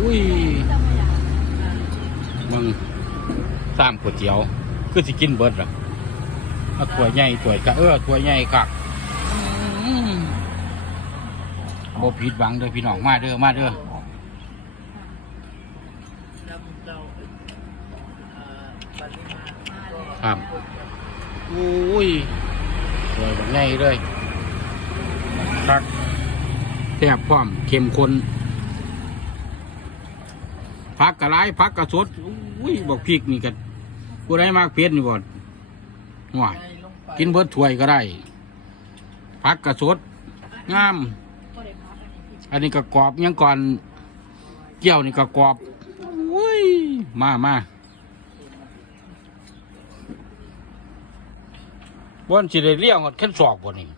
อุ้ยมึงสามก๋วยเตี๋ยว คือสิกินเบิดล่ะเอาถ้วยใหญ่ถ้วยกะเออถ้วยใหญ่คักอืมบ่ผิดหวังเด้อพี่น้องมาเด้อมาเด้อครับอุ้ยถ้วยแบบใหญ่เลยครับ แทบพร้อมเข้มข้นพักกระไรพักกระสดอุ้ยบอกพริกนี่กันกูได้มากเผ็ดนี่บ่ห่วยกินเบิดถ้วยก็ได้พักกระสดงาม อันนี้ก็กรอบยังก่อนเกี่ยวนี่ก็กรอบอุ้ยมามาบอนสิได้เลี้ยงหมดแค่สอบบ่นี่